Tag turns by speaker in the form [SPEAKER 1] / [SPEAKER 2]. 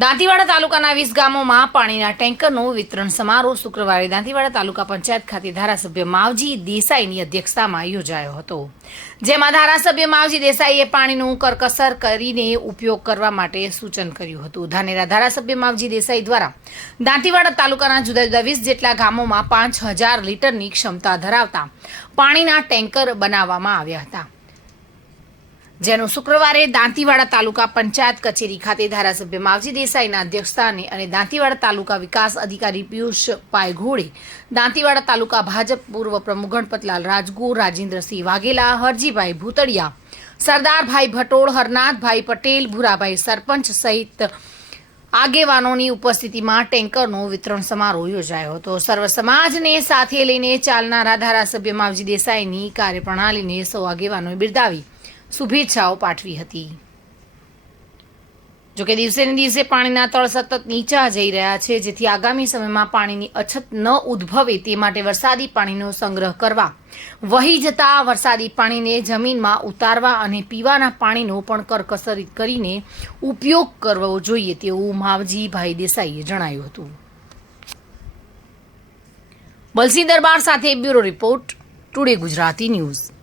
[SPEAKER 1] દાંતીવાડા તાલુકાના વીસ ગામોમાં પાણીના ટેન્કરનું વિતરણ સમારોહ શુક્રવારે દાંતીવાડા તાલુકા પંચાયત ખાતે ધારાસભ્ય માવજી દેસાઈની અધ્યક્ષતામાં યોજાયો હતો, જેમાં ધારાસભ્ય માવજી દેસાઈએ પાણીનું કરકસર કરીને ઉપયોગ કરવા માટે સૂચન કર્યું હતું. ધાનેરા ધારાસભ્ય માવજી દેસાઈ દ્વારા દાંતીવાડા તાલુકાના જુદા જુદા વીસ જેટલા ગામોમાં પાંચ હજાર લીટરની ક્ષમતા ધરાવતા પાણીના ટેન્કર બનાવવામાં આવ્યા હતા. જેનું શુક્રવારે દાંતીવાડા તાલુકા પંચાયત કચેરી ખાતે ધારાસભ્ય માવજી દેસાઈના અધ્યક્ષસ્થાને અને દાંતીવાડા તાલુકા વિકાસ અધિકારી પિયુષ પાયઘોડે દાંતીવાડા તાલુકા ભાજપ પૂર્વ પ્રમુખ ગણપતલાલ રાજગુર, રાજેન્દ્રસિંહ વાઘેલા, હરજીભાઈ ભૂતળિયા સરદારભાઈ ભટોળ, હરનાથભાઈ પટેલ, ભૂરાભાઈ સરપંચ સહિત આગેવાનોની ઉપસ્થિતિમાં ટેન્કરનો વિતરણ સમારોહ યોજાયો હતો. સર્વ સમાજને સાથે લઈને ચાલનારા ધારાસભ્ય માવજી દેસાઈની કાર્યપ્રણાલીને સૌ આગેવાનોએ બિરદાવી શુભેચ્છાઓ પાઠવી હતી. જોકે દિવસે ને દિવસે પાણીના તળ સતત નીચા જઈ રહ્યા છે, જેથી આગામી સમયમાં પાણીની અછત ન ઉદ્ભવે તે માટે વરસાદી પાણીનો સંગ્રહ કરવા, વહી જતા વરસાદી પાણીને જમીનમાં ઉતારવા અને પીવાના પાણીનો પણ કરકસરિત કરીને ઉપયોગ કરવો જોઈએ તેવું માવજીભાઈ દેસાઈએ જણાવ્યું હતું. બલસી દરબાર સાથે bureau report, today Gujarati news.